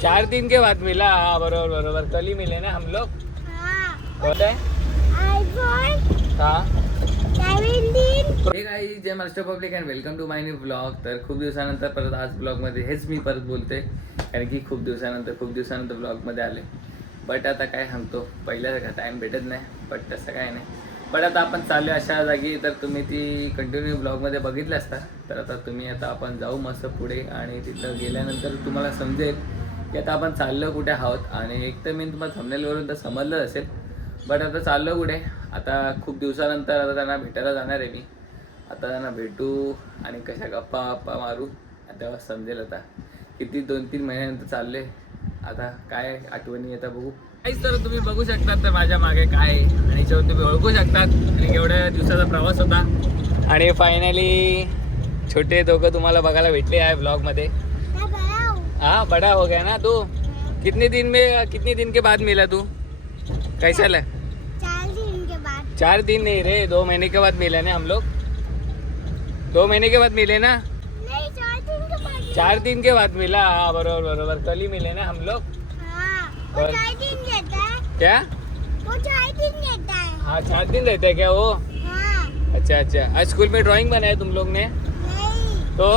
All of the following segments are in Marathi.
4 दिन के बाद मिला। हाँ बरोबर बरोबर, कल ही मिले ना हम लोग। बोलते हाँ हे गाईज, जय Maharashtra public and welcome to my new blog. तर खूप दिवसानंतर परत आज ब्लॉगमध्ये हेच मी परत बोलते, कारण की खूप दिवसानंतर ब्लॉगमध्ये आले. बट आता काय सांगतो, पहिल्यासारखा टाईम भेटत नाही, बट तसं काय नाही. बट आता आपण चालू अशा जागी, तर तुम्ही ती कंटिन्यू ब्लॉगमध्ये बघितलं असता. तर आता आपण जाऊ मस्त पुढे, आणि तिथं गेल्यानंतर तुम्हाला समजेल की आता आपण चाललो कुठे आहोत. आणि एक तर मी तुम्हाला थंबनेलवरून तर समजलं असेल, बट आता चाललो कुठे. आता खूप दिवसानंतर आता त्यांना भेटायला जाणार आहे मी. आता त्यांना भेटू आणि कशा गप्पा मारू, तेव्हा समजेल आता किती 2-3 महिन्यानंतर चालले. आता काय आठवणी येतात बघू. काहीच तर तुम्ही बघू शकतात तर माझ्या मागे काय आहे, आणि जेव्हा तुम्ही ओळखू शकतात आणि एवढ्या दिवसाचा प्रवास होता. आणि फायनली छोटे दोघं तुम्हाला बघायला भेटले आहे ब्लॉगमध्ये. हाँ बड़ा हो गया ना तू. कितने दिन के बाद मिला तू? कैसा लगा? 4 दिन के बाद. 4 दिन नहीं रे, 2 महीने के बाद मिले ना हम लोग. 2 महीने के बाद मिले ना. नहीं, 4 दिन के बाद. 4 दिन के बाद मिला. हाँ बरोबर बरोबर, कल ही मिले ना हम लोग. हाँ, वो 4 दिन रहता है. क्या? वो 4 दिन रहता है. हाँ 4 दिन रहता है क्या वो? हाँ. अच्छा. आज स्कूल में ड्राइंग बनाया तुम लोग ने? नहीं. तो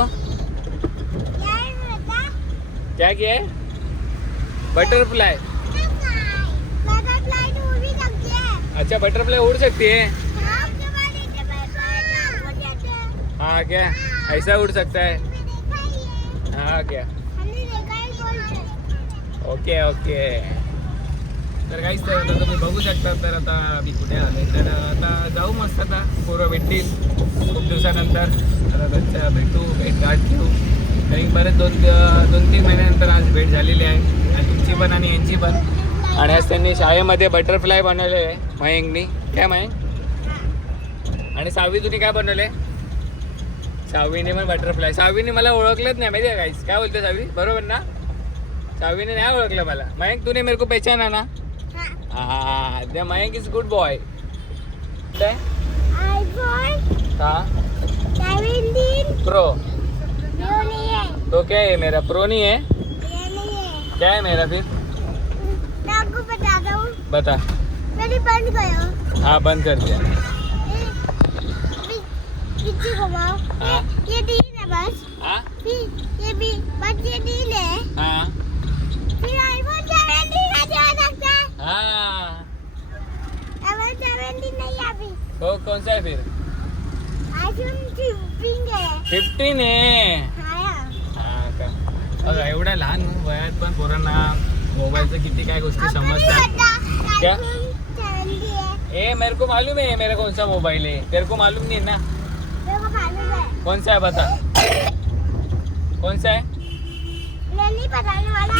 क्या है बेटा? क्या किया है? बटरफ्लाई. बटरफ्लाई तो उड़ भी सकती है. अच्छा बटरफ्लाई उड़ सकती है. हाँ, उसके बाद एक पैर उड़ जाते हैं. हाँ क्या ऐसा उड़ सकता है? हमने देखा ही है. हाँ क्या. हमने देखा ही बोलते. ओके. तर काहीच तर आता तुम्ही बघू शकता. तर आता मी कुठे आले, तर आता जाऊ मस्त. आता पोरं भेटतील खूप दिवसानंतर. तर त्यांच्या भेट घेऊ. तरी बरेच 2-3 महिन्यानंतर आज भेट झालेली आहे, आणि तुमची पण आणि यांची पण. आणि आज त्यांनी शाळेमध्ये बटरफ्लाय बनवले आहे मयंकनी. काय मयंक? आणि साववी तुम्ही काय बनवले? साववीने पण बटरफ्लाय. साववीने मला ओळखलंच नाही माहिती आहे काहीच. काय बोलते साववी? बरोबर ना? साववीने नाही ओळखलं मला. मयंक तूने मेरे को पहचाना ना? हाँ Mayank is good boy. IPhone हाँ 17 प्रो. प्रो नहीं है. तो क्या है मेरा? प्रो नहीं है. ये नहीं है. क्या है मेरा फिर? मैं आपको बताता हूँ. बता. मेरी बंद करो. हाँ बंद कर दिया. पीछे घुमाओ. हाँ. ये डील है बस. हाँ ये भी बस ये डील है. हाँ फिर आईफोन 17 आ जा सकता है. हाँ. आईफोन 17 नहीं अभी. तो कौन सा है फिर? आईफोन 15 है. 15 है. हाँ का बघा, एवढ्या लहान वयात पण पोरांना मोबाईलचं किती काय गोष्टी समजतात. क्या? आईफोन 17 है. ए मेरे को मालूम है मेरा कौन सा मोबाइल है. तेरे को मालूम नहीं ना? मेरे को मालूम है. कौन सा है बता. कौन सा है? मैं नहीं बताने वाला.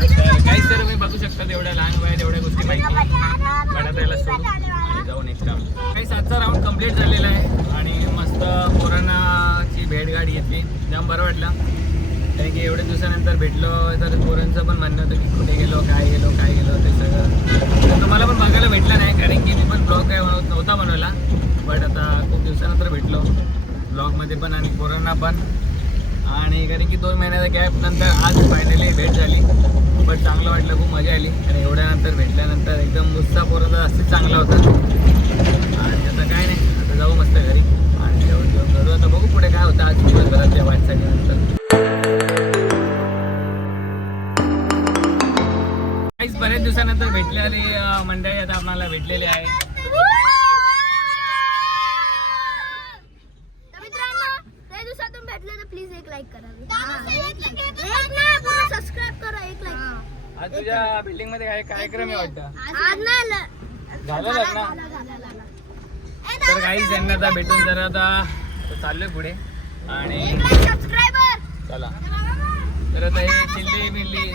तर काहीच तर तुम्ही बघू शकता, एवढ्या लहान वयात एवढ्या गोष्टी माहिती. पण आता याला सोडू आणि जाऊ नेक्स्ट टाइम. काही 7चा राऊंड कम्प्लीट झालेला आहे, आणि मस्त पोरांची भेटगाठ घेतली. जाम बरं वाटलं, कारण की एवढ्या दिवसानंतर भेटलो. तर पोरांचं पण म्हणणं होतं की कुठे गेलो, काय गेलो ते सगळं. तुम्हाला पण बघायला भेटलं नाही, कारण की मी पण ब्लॉग काय नव्हता बनवला. बट आता खूप दिवसानंतर भेटलो ब्लॉगमध्ये पण, आणि पोरांना पण. आणि कारण की 2 महिन्याचा गॅप नंतर आज फायनली भेट झाली. बट चांगलं वाटलं, खूप मजा आली. आणि एवढ्यानंतर भेटल्यानंतर एकदम उत्साह पोराचा जास्तीच चांगला होता. आणि आता काय नाही, आता जाऊ मस्त घरी आणि जेवण करू. आता बघू पुढे काय होतं आज दिवसभराच्या वाटचालीनंतर. काहीच बऱ्याच दिवसानंतर भेटलेली मंडळी आता आम्हाला भेटलेली आहे. प्लीज एक लाईक करा. सबस्क्राईब करा. एक लाईक. आज तुझ्या बिल्डिंग मध्ये काय कार्यक्रम आहे वाटतं? आज नाही झालं लग्न? तर काही त्यांना आता भेटून जरा आता चाललोय पुढे. आणि सबस्क्रायबर चला. तर आता हे चिल्ली बिल्ली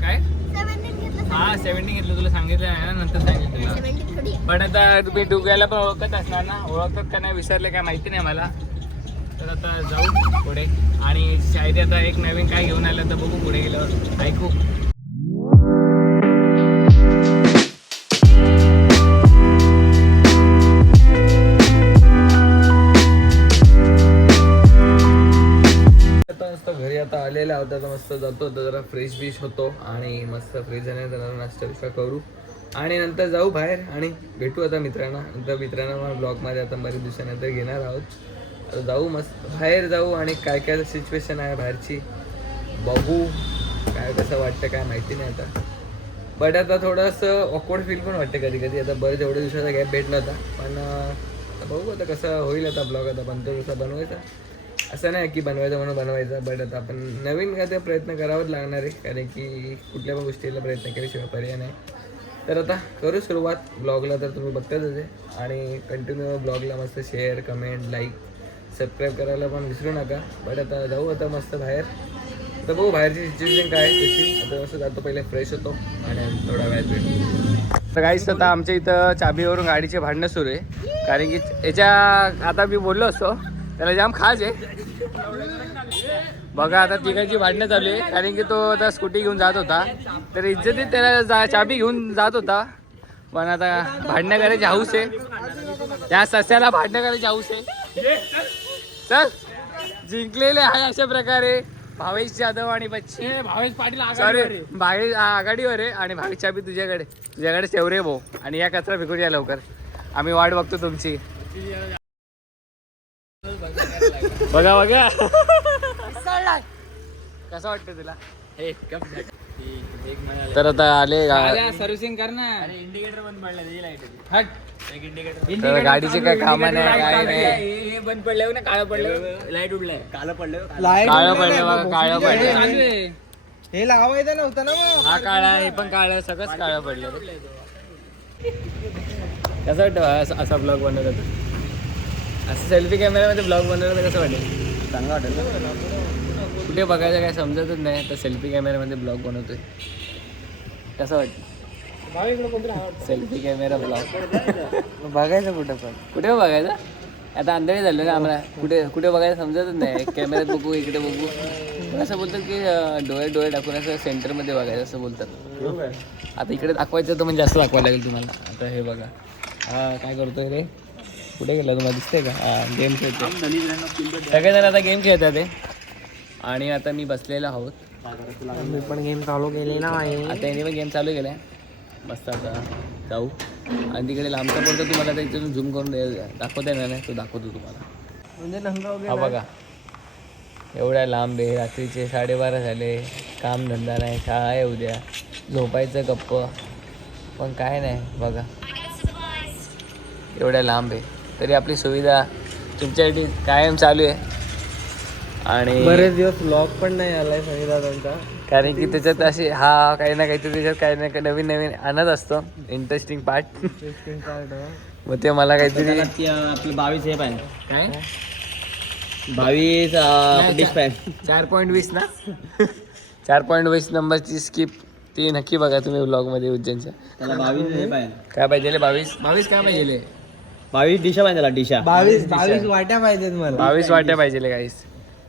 काय? 17 घेतलं. तुला सांगितलं नाही ना, नंतर सांगितलं तुला. पण आता तुम्ही डुग्याला पण ओळखत असणार ना? ओळखतात का नाही विसरले काय माहिती नाही मला. तर आता जाऊ पुढे, आणि शायद आता एक नवीन काय घेऊन आलं तर बघू पुढे गेल्यावर ऐकू. घरी आता आलेला होता तर मस्त जातो होतो जरा फ्रेश बिश होतो आणि मस्त फ्रेश झाल्यानंतर जरा नाश्ता बिष्टा करू आणि नंतर जाऊ बाहेर आणि भेटू आता मित्रांना. नंतर मित्रांना मला ब्लॉगमध्ये आता बरेच दिवसानंतर घेणार आहोत. आता जाऊ मस्त बाहेर जाऊ आणि काय काय सिच्युएशन आहे बाहेरची बघू. काय कसं वाटतं काय माहिती नाही आता. बट आता थोडंसं ऑकवर्ड फील पण वाटतं कधी कधी. आता बरं एवढ्या दिवसाचा गॅप भेटला होता पण आता बघू आता कसं होईल. आता ब्लॉग आता बनतो तसा बनवायचा. असं नाही की बनवायचं म्हणून बनवायचा. बट आता आपण नवीन काय ते प्रयत्न करावाच लागणार आहे कारण की कुठल्या पण गोष्टीला प्रयत्न केल्याशिवाय पर्याय नाही. तर आता करू सुरुवात ब्लॉगला. तर तुम्ही बघताच आहे आणि कंटिन्यू ब्लॉगला मस्त शेअर कमेंट लाईक सबस्क्राईब करायला पण विसरू नका. बट आता जाऊ आता मस्त बाहेर. तर बघू बाहेरची सिच्युएशन काय आहे तशी. आता मस्त जातो पहिले फ्रेश होतो आणि थोडा वेळात भेटतो. तर काहीच आता आमच्या इथं चाबीवरून गाडीचे भांडणं सुरू आहे कारण की याच्या आता मी बोललो असतो त्याला जाम खास आहे. बघा आता तिघांची भांडणं चालू आहे कारण की तो आता स्कूटी घेऊन जात होता तर इज्जतीत त्याला चाबी घेऊन जात होता. पण आता भांडणं करायची हाऊस आहे. त्या सस्याला भांडणं करायची हाऊस आहे. चल जिंकलेले आहे अशा प्रकारे भावेश जाधव आणि बच्ची. भावेश पाटील सॉरी भावेश आघाडीवर आहे आणि भावेश चाबी तुझ्याकडे ठेव रे भाऊ. आणि या कचरा फेकून या लवकर. आम्ही वाट बघतो तुमची. बघा बघा कसं वाटतं तुला. तर आता आले सर्व्हिसिंग कर ना. इंडिकेटर बंद पडलं लाईट हट. तर गाडीचे काय काम नाही काय नाही. हे बंद पडल्यावर ना काळं पडलं लाईट उडलंय. काळं पडलं काळं पडले बघा काळं पडले. हे लावायचं नव्हतं ना मग. हा काळा हे पण काळं सगळंच काळं पडलं. कसं वाटतं असा ब्लॉग बनवत असं सेल्फी कॅमेरामध्ये ब्लॉग बनवलं तर कसं वाटेल. चांगलं वाटेल. कुठे बघायचं काय समजतच नाही तर सेल्फी कॅमेरामध्ये ब्लॉग बनवतोय. कसं वाटतं सेल्फी कॅमेरा ब्लॉग बघायचं कुठं पण कुठे बघायचं. आता अंधळे झालं ना आम्हाला. कुठे बघायचं समजतच नाही. कॅमेऱ्यात बघू इकडे बघू असं बोलतात की डोळे टाकून असं सेंटरमध्ये बघायचं असं बोलतात. आता इकडे दाखवायचं तर म्हणजे जास्त दाखवायला लागेल तुम्हाला. आता हे बघा हा काय करतोय रे. कुठे गेला तुम्हाला दिसतंय का. हा गेम खेळतो. सगळेजण आता गेम खेळतात ते. आणि आता मी बसलेलो आहोत. मी पण गेम चालू केलेला आहे. आता याने पण गेम चालू केला आहे. मस्त आता जाऊ आणि तिकडे लांबचा पडतो तुम्हाला आता इथून झूम करून दाखवता येणार नाही तो दाखवतो तुम्हाला. म्हणजे हा बघा एवढ्या लांब आहे. रात्रीचे 12:30 झाले. काम धंदा नाही. शाळा आहे उद्या. झोपायचं गप्प पण काय नाही. बघा एवढ्या लांब आहे तरी आपली सुविधा तुमच्यासाठी कायम चालू आहे. आणि बरेच दिवस ब्लॉग पण नाही आलाय सांगितला त्यांचा कारण की त्याच्यात असे हा काही ना काहीतरी त्याच्यात काही ना काही नवीन नवीन आणत असतो इंटरेस्टिंग पार्ट. मग ते मला काहीतरी आपलं 22 हे पॅन काय 22 डिश पॅन 4.20 ना 4.20 नंबरची स्किप ती नक्की बघा तुम्ही ब्लॉगमध्ये उज्जैनच्या. त्याला 22 हे पॅन काय पाहिजे 22 काय पाहिजे 22 डिशा पाहिजे. त्याला डिशा 22 वाट्या पाहिजेत मला. 22 वाट्या पाहिजे गाईस.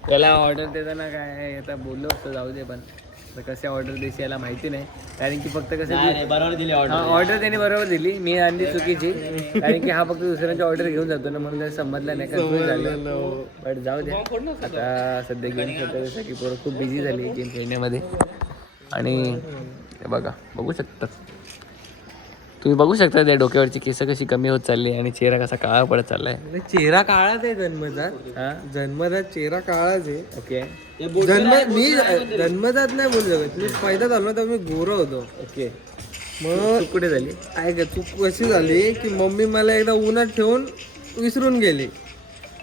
त्याला ऑर्डर देताना काय आता बोललो असतो जाऊ दे पण कसे ऑर्डर द्यायची याला माहिती नाही कारण की फक्त कसं बरोबर दिली ऑर्डर त्याने बरोबर दिली. मी आणली चुकीची कारण की हा फक्त दुसऱ्यांची ऑर्डर घेऊन जातो ना म्हणून त्याला समजलं नाही कन्फ्युज झालं. बट जाऊ दे आता सध्या गेम खेळतो जसं की पोरं खूप बिझी झाली गेम खेळण्यामध्ये. आणि हे बघू शकता तुम्ही बघू शकता त्या डोक्यावरची केस कशी कमी होत चालली आणि चेहरा कसा काळा पडत चाललाय. चेहरा काळाच आहे जन्मजात. हा जन्मजात चेहरा काळाच आहे. ओके मी जन्मजात नाही बोलू शकत. मी पैदा झालो तर मी गोरा होतो. ओके मग कुठे झाली काय चूक कशी झाली की मम्मी मला एकदा उन्हात ठेवून विसरून गेली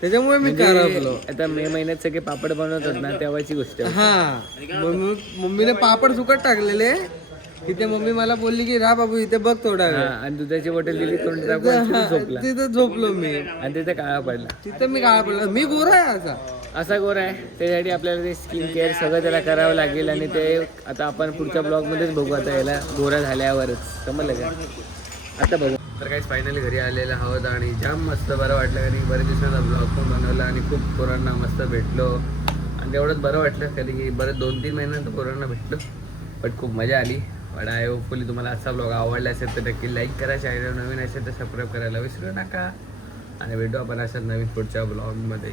त्याच्यामुळे मी करपलो. आता मे महिन्यात सगळे पापड बनवतात ना तेव्हाची गोष्ट. हा मम्मीने पापड सुकट टाकलेले. तिथे मम्मी मला बोलली की राहा बाबू इथे बघ थोडा वेळ. आणि दुधाची बॉटल दिली तोंड टाकून झोपला तिथं झोपलो मी आणि तिथे काळा पडला. तिथं मी काळा पडला. मी गोरा आहे असा गोरा आहे त्यासाठी आपल्याला ते स्किन केअर सगळं त्याला करावं लागेल. आणि ते आता आपण पुढच्या ब्लॉगमध्येच बघू. आता याला गोरा झाल्यावरच समजलं का आता बघू. तर काहीच फायनली घरी आलेलं आहोत आणि जाम मस्त बरं वाटलं कारण बऱ्याच दिवसाचा ब्लॉग पण बनवला आणि खूप पोरांना मस्त भेटलो आणि तेवढंच बरं वाटलं कारण की बरं 2-3 महिन्यानंतर पोरांना भेटलो. बट खूप मजा आली. पण आय होपफुली तुम्हाला आजचा ब्लॉग आवडला असेल तर नक्की लाईक करा. चॅनल नवीन असेल तर सबस्क्राईब करायला विसरू नका आणि भेटू आपण अशाच नवीन पुढच्या ब्लॉगमध्ये.